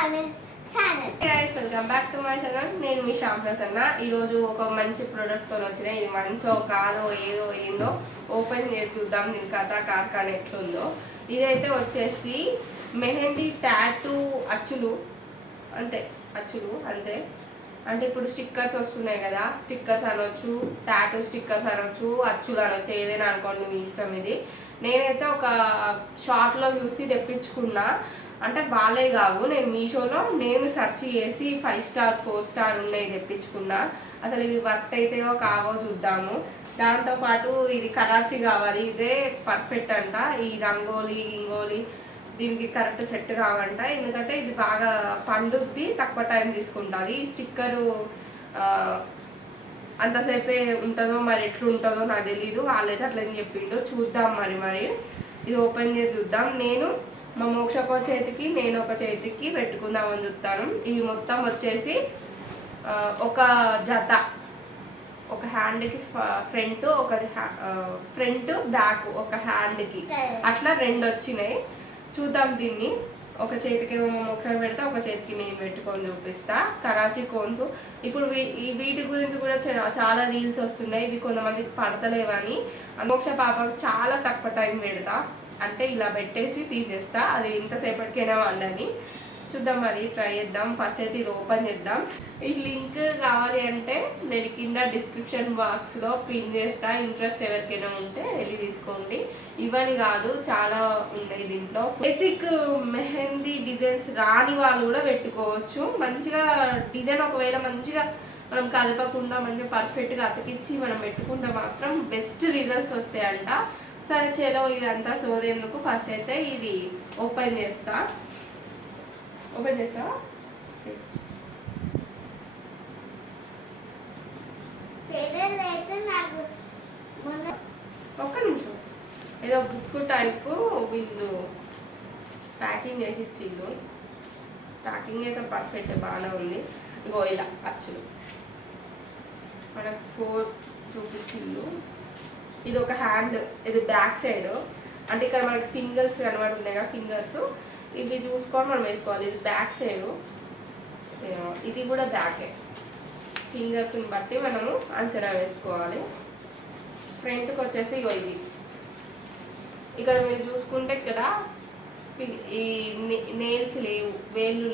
Welcome back to my channel. నేను మీ శ్యామ్ ప్రసన్న. ఈరోజు ఒక మంచి ప్రోడక్ట్తో వచ్చిన. ఇది మంచో కాదో ఏదో ఏందో ఓపెన్ చేసి చూద్దాం దీని కథ కార్ఖాన ఎట్లుందో. ఇదైతే వచ్చేసి మెహందీ టాటూ అచ్చులు అంతే. అంటే ఇప్పుడు స్టిక్కర్స్ వస్తున్నాయి కదా, స్టిక్కర్స్ అనొచ్చు, టాటూ స్టిక్కర్స్ అనొచ్చు, అచ్చులు అనొచ్చు, ఏదైనా అనుకోండి మీ ఇష్టం. ఇది నేనైతే ఒక షార్ట్లో చూసి తెప్పించుకున్నా. అంటే బాలే కావు, నేను మీషోలో నేను సెర్చ్ చేసి 5 స్టార్ 4 స్టార్ ఉన్నాయి తెప్పించుకున్నా. అసలు ఇవి వర్త్ అయితేవో కావో చూద్దాము. దాంతోపాటు ఇది కరాచీ కావాలి, ఇదే పర్ఫెక్ట్ అంట. ఈ రంగోలీ గింగోలీ దీనికి కరెక్ట్ సెట్ కావంట. ఎందుకంటే ఇది బాగా పండుద్ది, తక్కువ టైం తీసుకుంటుంది. ఈ స్టిక్కరు అంతసేపే ఉంటుందో మరి ఎట్లుంటుందో నాకు తెలీదు. వాళ్ళైతే అట్లని చెప్పిండు. చూద్దాం మరి ఇది ఓపెన్ చేసి చూద్దాం. నేను మా మోక్ష ఒక చేతికి నేను ఒక చేతికి పెట్టుకుందామని చూస్తాను. ఇవి మొత్తం వచ్చేసి ఒక జత, ఒక హ్యాండ్కి ఫ్రంట్ బ్యాక్, ఒక హ్యాండ్కి అట్లా 2 వచ్చినాయి. చూద్దాం దీన్ని. ఒక చేతికి మోక్ష పెడతా, ఒక చేతికి నేను పెట్టుకొని చూపిస్తా. కరాచీ కోన్స్. ఇప్పుడు వీటి గురించి కూడా చాలా రీల్స్ వస్తున్నాయి. ఇవి కొంతమందికి పడతలేవని. మోక్ష పాపకు చాలా తక్కువ టైం పెడతా, అంటే ఇలా పెట్టేసి తీసేస్తా. అది ఇంతసేపటికైనా వండని. చూద్దాం మరి, ట్రై చేద్దాం. ఫస్ట్ అయితే ఇది ఓపెన్ చేద్దాం. ఈ లింక్ కావాలి అంటే నేను కింద డిస్క్రిప్షన్ బాక్స్లో పిన్ చేస్తా. ఇంట్రెస్ట్ ఎవరికైనా ఉంటే వెళ్ళి తీసుకోండి. ఇవని కాదు, చాలా ఉన్నాయి దీంట్లో. బేసిక్ మెహందీ డిజైన్స్ రాని వాళ్ళు కూడా పెట్టుకోవచ్చు. మంచిగా డిజైన్ ఒకవేళ మంచిగా మనం కదపకుండా మంచిగా పర్ఫెక్ట్గా అతికిచ్చి మనం పెట్టుకుంటే మాత్రం బెస్ట్ రిజల్ట్స్ వస్తాయంట. సరే చలో, ఇదంతా సోదేందుకు ఫస్ట్ అయితే ఇది ఓపెన్ చేస్తా. ఒక్క నిమిషం. ఏదో బుక్ టైపు వీళ్ళు ప్యాకింగ్ చేసి ఇచ్చిళ్ళు. ప్యాకింగ్ అయితే పర్ఫెక్ట్ బాగానే ఉంది. ఇగో ఇలా అచ్చులు మనకు 4 చూపించిళ్ళు. ఇది ఒక హ్యాండ్, ఇది బ్యాక్ సైడ్. అంటే ఇక్కడ మనకి ఫింగర్స్ కనబడుతున్నాయి కదా, ఫింగర్స్ ఇవి చూసుకొని మనం వేసుకోవాలి. ఇది బ్యాక్ సైడ్, ఇది కూడా బ్యాకే. ఫింగర్స్ని బట్టి మనము అంచనా వేసుకోవాలి. ఫ్రంట్కి వచ్చేసి ఇగో ఇది. ఇక్కడ మీరు చూసుకుంటే ఇక్కడ ఈ నెయిల్స్ లేవు, వేళ్ళు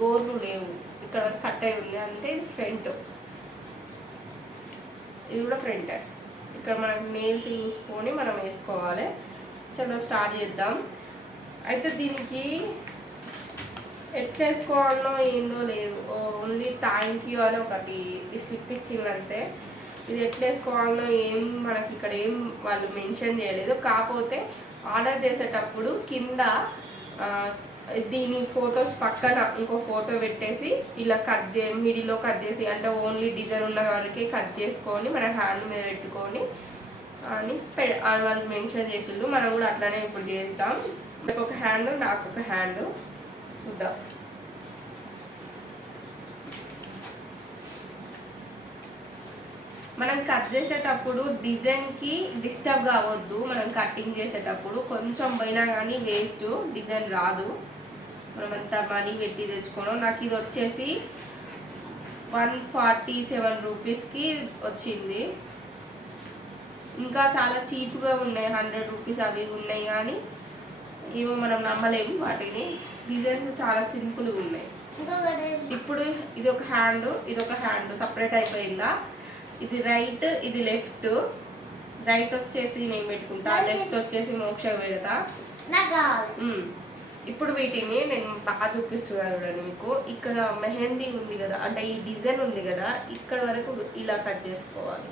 గోర్లు లేవు, ఇక్కడ కట్ అయి ఉంది. అంటే ఇది ఫ్రంట్, ఇది కూడా ఫ్రంట్. ఇక్కడ మనకు నెయిల్స్ చూసుకొని మనం వేసుకోవాలి. చలో స్టార్ట్ చేద్దాం. అయితే దీనికి ఎట్లా వేసుకోవాలో ఏందో లేదు. ఓన్లీ థ్యాంక్ యూ అని ఒకటి స్లిప్ ఇచ్చిందంటే. ఇది ఎట్లా వేసుకోవాలో మనకి ఇక్కడ వాళ్ళు మెన్షన్ చేయలేదు. కాకపోతే ఆర్డర్ చేసేటప్పుడు కింద దీని ఫొటోస్ పక్కన ఇంకో ఫోటో పెట్టేసి ఇలా మిడిల్లో కట్ చేసి, అంటే ఓన్లీ డిజైన్ ఉన్న వాళ్ళకి కట్ చేసుకొని మన హ్యాండ్ మీద పెట్టుకొని అని వాళ్ళు మెన్షన్ చేసిండు. మనం కూడా అట్లానే ఇప్పుడు చేద్దాం. నాకు ఒక హ్యాండ్, నాకు ఒక హ్యాండ్. చూద్దాం. మనం కట్ చేసేటప్పుడు డిజైన్కి డిస్టర్బ్ కావద్దు. మనం కటింగ్ చేసేటప్పుడు కొంచెం పోయినా కానీ వేస్ట్, డిజైన్ రాదు. మనం అంత మనీ పెట్టి తెచ్చుకోవడం. నాకు ఇది వచ్చేసి 147 రూపీస్కి వచ్చింది. ఇంకా చాలా చీప్గా ఉన్నాయి, 100 రూపీస్ అవి ఉన్నాయి. కానీ ఏమో మనం నమ్మలేము వాటిని. డిజైన్స్ చాలా సింపుల్గా ఉన్నాయి. ఇప్పుడు ఇది ఒక హ్యాండ్, ఇది ఒక హ్యాండ్ సపరేట్ అయిపోయిందా. ఇది రైట్, ఇది లెఫ్ట్. రైట్ వచ్చేసి నేను పెట్టుకుంటా, లెఫ్ట్ వచ్చేసి మోక్ష పెడతా. ఇప్పుడు వీటిని నేను బాగా చూపిస్తున్నాను చూడండి మీకు. ఇక్కడ మెహందీ ఉంది కదా, అంటే ఈ డిజైన్ ఉంది కదా, ఇక్కడ వరకు ఇలా కట్ చేసుకోవాలి.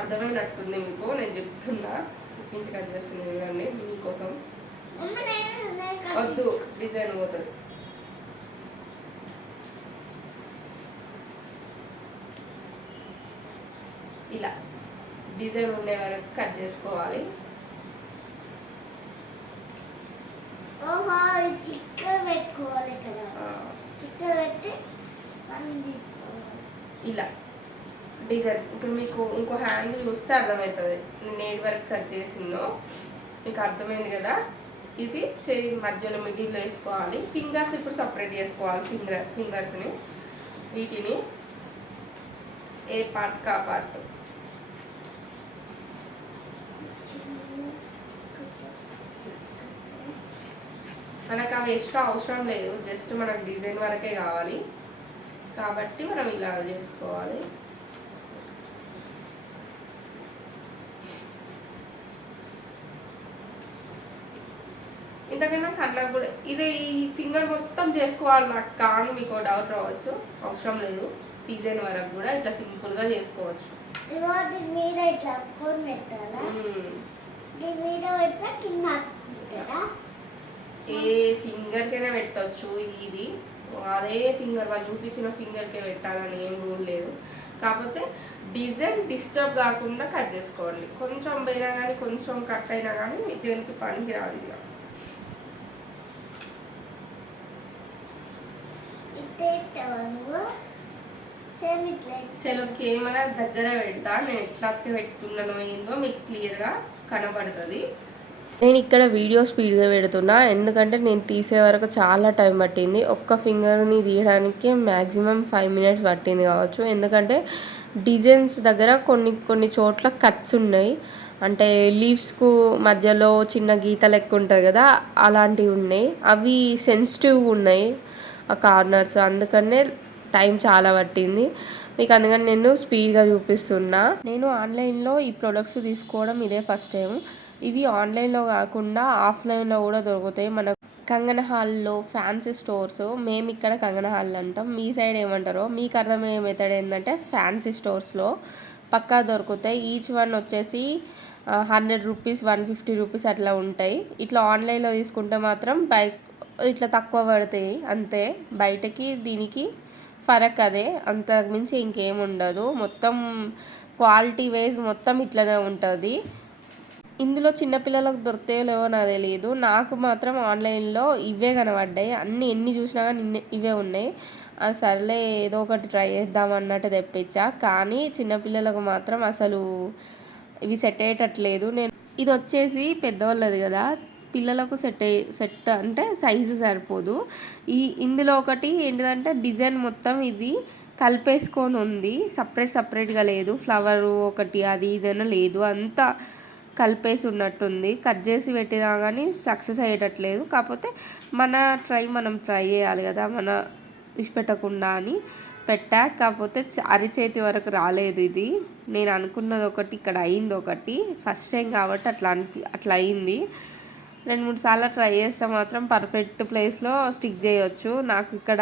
అర్థమైనట్టుంది మీకు, నేను చెప్తున్నా. నుంచి కట్ చేస్తున్నాను చూడండి మీకోసం. వద్దు, డిజైన్ పోతుంది. ఇలా డిజైన్ ఉండే వరకు కట్ చేసుకోవాలి. ఇలా డిజైన్. ఇప్పుడు మీకు ఇంకో హ్యాండ్ చూస్తే అర్థమవుతుంది నేను ఏడు వరకు కట్ చేసిందో. మీకు అర్థమైంది కదా. ఇది చేయి మధ్యలో మిడిల్లో వేసుకోవాలి. ఫింగర్స్ ఇప్పుడు సపరేట్ చేసుకోవాలి. ఫింగర్స్ని వీటిని ఏ పార్ట్ కా పార్ట్. మనకు అవి ఎక్స్ట్రా అవసరం లేదు, జస్ట్ మనకు డిజైన్ వరకే కావాలి కాబట్టి మనం ఇలా చేసుకోవాలి. ఇంతకన్నా సన్నగా కూడా ఇది ఈ ఫింగర్ మొత్తం చేసుకోవాలి నాకు కానీ మీకు డౌట్ రావచ్చు, అవసరం లేదు. డిజైన్ వరకు కూడా ఇట్లా సింపుల్గా చేసుకోవచ్చు. ఏ ఫింగర్కైనా పెట్టవచ్చు. ఇది అదే ఫింగర్ వాళ్ళు చూపించిన ఫింగర్కే పెట్టాలని ఏం రూల్ లేదు. కాకపోతే డిజైన్ డిస్టర్బ్ కాకుండా కట్ చేసుకోండి. కొంచెం పోయినా కానీ కొంచెం కట్ అయినా కానీ దేనికి పనికి రాదు. ఇక చలో కెమెరా దగ్గర పెడతా, నేను ఎట్లా పెట్టుకున్నానో ఏందో మీకు క్లియర్గా కనబడుతుంది. నేను ఇక్కడ వీడియో స్పీడ్గా పెడుతున్నా ఎందుకంటే నేను తీసే వరకు చాలా టైం పట్టింది. ఒక్క ఫింగర్ని తీయడానికి మ్యాక్సిమం 5 minutes పట్టింది కావచ్చు. ఎందుకంటే డిజైన్స్ దగ్గర కొన్ని చోట్ల కట్స్ ఉన్నాయి, అంటే లీవ్స్కు మధ్యలో చిన్న గీత లెక్క ఉంటుంది కదా, అలాంటివి ఉన్నాయి. అవి సెన్సిటివ్గా ఉన్నాయి ఆ కార్నర్స్, అందుకనే టైం చాలా పట్టింది మీకు. అందుకని నేను స్పీడ్గా చూపిస్తున్నా. నేను ఆన్లైన్లో ఈ ప్రొడక్ట్స్ తీసుకోవడం ఇదే ఫస్ట్ టైం. ఇవి ఆన్లైన్లో కాకుండా ఆఫ్లైన్లో కూడా దొరుకుతాయి. మన కంగన హాల్లో ఫ్యాన్సీ స్టోర్స్, మేము ఇక్కడ కంగన హాల్ అంటాం, మీ సైడ్ ఏమంటారో మీకు అర్థమయ్యే మెథడ్ ఏంటంటే ఫ్యాన్సీ స్టోర్స్లో పక్కా దొరుకుతాయి. ఈచ్ వన్ వచ్చేసి 100 రూపీస్ 150 రూపీస్ అట్లా ఉంటాయి. ఇట్లా ఆన్లైన్లో తీసుకుంటే మాత్రం ఇట్లా తక్కువ పడతాయి అంతే. బయటకి దీనికి ఫరక్ అదే, అంతకు మించి ఇంకేం ఉండదు. మొత్తం క్వాలిటీ వైజ్ మొత్తం ఇట్లనే ఉంటుంది. ఇందులో చిన్నపిల్లలకు దొరుకుతాయో లేవో నాకు తెలియదు, నాకు మాత్రం ఆన్లైన్లో ఇవే కనబడ్డాయి. ఎన్ని చూసినా కానీ ఇవే ఉన్నాయి. సర్లే ఏదో ఒకటి ట్రై చేద్దాం అన్నట్టు తెప్పించా, కానీ చిన్నపిల్లలకు మాత్రం అసలు ఇవి సెట్ అయ్యేటట్లేదు. ఇది వచ్చేసి పెద్దవాళ్ళది కదా, పిల్లలకు సెట్ అంటే సైజు సరిపోదు. ఇందులో ఒకటి ఏంటిదంటే డిజైన్ మొత్తం ఇది కలిపేసుకొని ఉంది, సపరేట్గా లేదు. ఫ్లవరు ఒకటి అది ఇదైనా లేదు, అంతా కలిపేసి ఉన్నట్టుంది. కట్ చేసి పెట్టినా కానీ సక్సెస్ అయ్యేటట్లేదు. కాకపోతే మనం ట్రై చేయాలి కదా, మన విడిచిపెట్టకుండా అని పెట్టా. కాకపోతే అరిచేతి వరకు రాలేదు ఇది. నేను అనుకున్నది ఒకటి, ఇక్కడ అయింది ఒకటి. ఫస్ట్ టైం కాబట్టి అట్లా అయింది. 2-3 సార్లు ట్రై చేస్తే మాత్రం పర్ఫెక్ట్ ప్లేస్లో స్టిక్ చేయొచ్చు. నాకు ఇక్కడ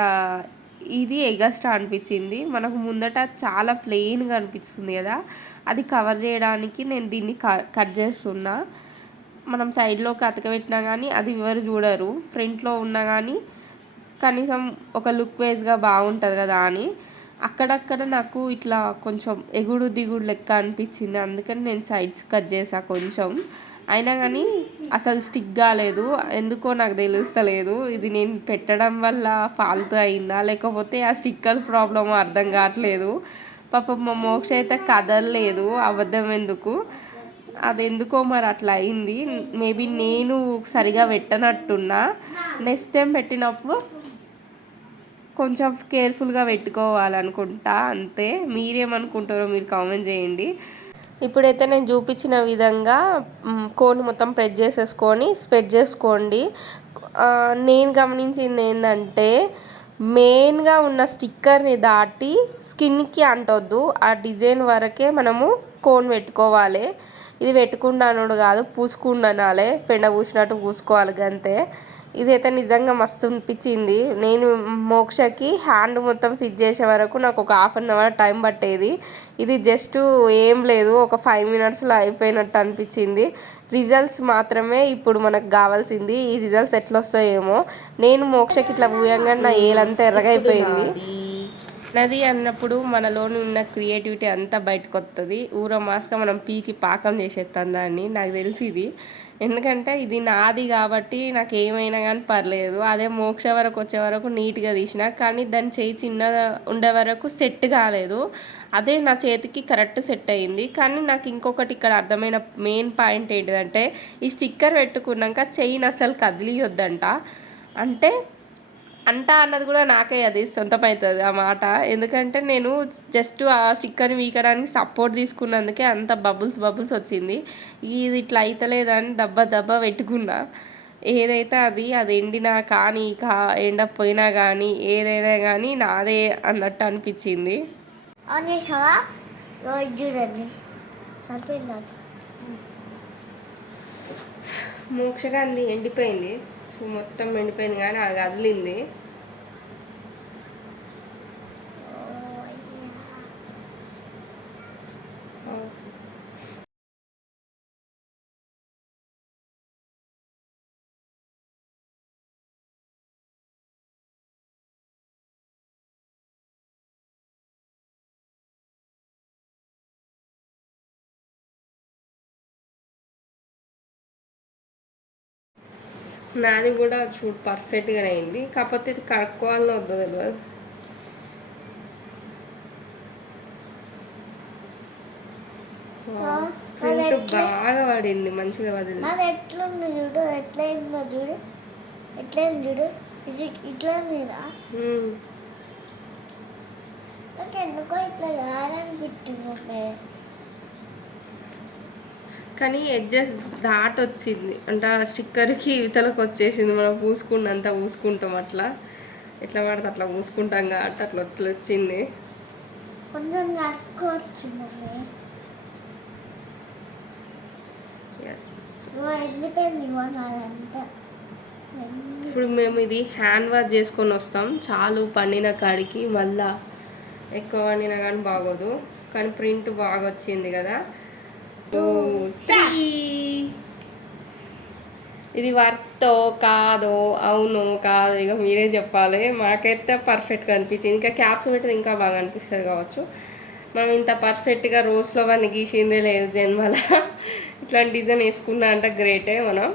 ఇది ఎగస్ట్రా అనిపించింది. మనకు ముందట చాలా ప్లెయిన్గా అనిపిస్తుంది కదా, అది కవర్ చేయడానికి నేను దీన్ని కట్ చేస్తున్నా. మనం సైడ్లోకి అతకబెట్టినా కానీ అది ఎవరు చూడరు, ఫ్రంట్లో ఉన్నా కానీ కనీసం ఒక లుక్ వైజ్గా బాగుంటుంది కదా అని. అక్కడక్కడ నాకు ఇట్లా కొంచెం ఎగుడు దిగుడు లెక్క అనిపించింది, అందుకని నేను సైడ్స్ కట్ చేసా కొంచెం. అయినా కానీ అసలు స్టిక్ కాలేదు, ఎందుకో నాకు తెలుస్తలేదు. ఇది నేను పెట్టడం వల్ల ఫాల్తూ అయిందా లేకపోతే ఆ స్టిక్కర్ ప్రాబ్లమో అర్థం కావట్లేదు. పాపం మా మోక్ష అయితే కదలలేదు, అబద్ధం ఎందుకు, అది ఎందుకో మరి అట్లా అయింది. మేబీ నేను సరిగా పెట్టనట్టున్నా. నెక్స్ట్ టైం పెట్టినప్పుడు కొంచెం కేర్ఫుల్గా పెట్టుకోవాలనుకుంటా, అంతే. మీరేమనుకుంటారో మీరు కామెంట్ చేయండి. ఇప్పుడైతే నేను చూపించిన విధంగా కోన్ మొత్తం ప్రెస్ చేసేసుకొని స్ప్రెడ్ చేసుకోండి. నేను గమనించింది ఏంటంటే మెయిన్గా ఉన్న స్టిక్కర్ని దాటి స్కిన్కి అంటొద్దు, ఆ డిజైన్ వరకే మనము కోన్ పెట్టుకోవాలి. ఇది పెట్టుకున్నాను కాదు, పూసుకున్నానాలే, పెండ పూసినట్టు పూసుకోవాలి అంతే. ఇదైతే నిజంగా మస్తు అనిపించింది. నేను మోక్షకి హ్యాండ్ మొత్తం ఫిట్ చేసే వరకు నాకు ఒక 1/2 hour టైం పట్టేది. ఇది జస్ట్ ఏం లేదు, ఒక 5 minutesలో అయిపోయినట్టు అనిపించింది. రిజల్ట్స్ మాత్రమే ఇప్పుడు మనకు కావాల్సింది. ఈ రిజల్ట్స్ ఎట్లా వస్తాయేమో. నేను మోక్షకి ఇట్లా పూయంగా నా ఏలంతా ఎర్రగా అయిపోయింది. నది అన్నప్పుడు మనలోని ఉన్న క్రియేటివిటీ అంతా బయటకు వస్తుంది. ఊర మాస్క మనం పీకి పాకం చేసేస్తాం దాన్ని. నాకు తెలిసి ఇది ఎందుకంటే ఇది నాది కాబట్టి నాకు ఏమైనా కానీ పర్లేదు. అదే మోక్ష వరకు వచ్చే వరకు నీట్గా తీసిన, కానీ దాని చేయి చిన్నగా ఉండే వరకు సెట్ కాలేదు. అదే నా చేతికి కరెక్ట్ సెట్ అయ్యింది. కానీ నాకు ఇంకొకటి ఇక్కడ అర్థమైన మెయిన్ పాయింట్ ఏంటిదంటే, ఈ స్టిక్కర్ పెట్టుకున్నాక చెయ్యిని అసలు కదిలియొద్దంట. అంటే అంట అన్నది కూడా నాకే అది సొంతమవుతుంది ఆ మాట. ఎందుకంటే నేను జస్ట్ ఆ స్టిక్కర్ని వీకడానికి సపోర్ట్ తీసుకున్నందుకే అంత బబుల్స్ వచ్చింది. ఇది ఇట్లా అవుతలేదని దబ్బ పెట్టుకున్నా. ఏదైతే అది ఎండినా కానీ ఎండపోయినా కానీ ఏదైనా కానీ నాదే అన్నట్టు అనిపించింది. మోక్షగా అంది ఎండిపోయింది, మొత్తం ఎండిపోయింది కానీ అది కదిలింది. నాది కూడా చూడు పర్ఫెక్ట్గానే అయింది. కాకపోతే ఇది కడుక్కోవాలని వద్దు తెలియదు. ప్రింట్ బాగా పడింది, మంచిగా వదిలి. ఎట్లుంది చూడు, ఎట్లయిందో చూడు, ఎట్లయింది చూడు. ఇది ఇట్లా మీరా ఎందుకో ఇట్లా కాదనిపిస్తుంది. కానీ ఎడ్జెస్ దాట్ వచ్చింది అంటే ఆ స్టిక్కర్కి ఇవతలకు వచ్చేసింది. మనం పూసుకున్నంత పూసుకుంటాం, అట్లా ఎట్లా పడితే అట్లా పూసుకుంటాం కాబట్టి అట్లా వచ్చింది. కొంచెం ఇప్పుడు మేము ఇది హ్యాండ్ వాష్ చేసుకొని వస్తాం చాలు పండిన కాడికి. మళ్ళా ఎక్కువ వండినా కానీ బాగోదు. కానీ ప్రింట్ బాగా వచ్చింది కదా. ఇది వర్తో కాదో, అవునో కాదో ఇక మీరే చెప్పాలి. మాకైతే పర్ఫెక్ట్గా అనిపించింది. ఇంకా క్యాప్స్ పెట్టింది ఇంకా బాగా అనిపిస్తుంది కావచ్చు. మనం ఇంత పర్ఫెక్ట్గా రోజ్ ఫ్లవర్ని గీసిందే లేదు జన్మల. ఇట్లాంటి డిజైన్ వేసుకున్నా అంటే గ్రేటే మనం.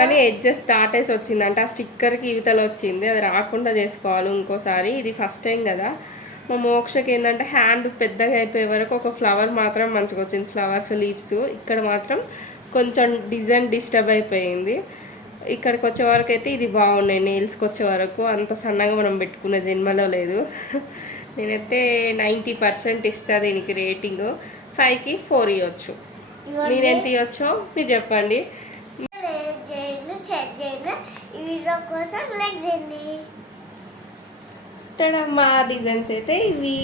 కానీ ఎడ్జెస్ దాటేసి వచ్చిందంటే ఆ స్టిక్కర్కి ఇవతలు వచ్చింది, అది రాకుండా చేసుకోవాలి ఇంకోసారి. ఇది ఫస్ట్ టైం కదా. మా మోక్షకి ఏంటంటే హ్యాండ్ పెద్దగా అయిపోయే వరకు ఒక ఫ్లవర్ మాత్రం మంచిగా వచ్చింది, ఫ్లవర్స్ లీవ్స్. ఇక్కడ మాత్రం కొంచెం డిజైన్ డిస్టర్బ్ అయిపోయింది. ఇక్కడికి వచ్చే వరకు అయితే ఇది బాగున్నాయి. నెయిల్స్కి వచ్చే వరకు అంత సన్నగా మనం పెట్టుకున్న జన్మలో లేదు. నేనైతే 90% ఇస్తా దీనికి రేటింగ్. 5కి 4 ఇవ్వచ్చు. మీరు ఎంత ఇవ్వచ్చో మీరు చెప్పండి. మా డిజైన్స్ అయితే ఇవి.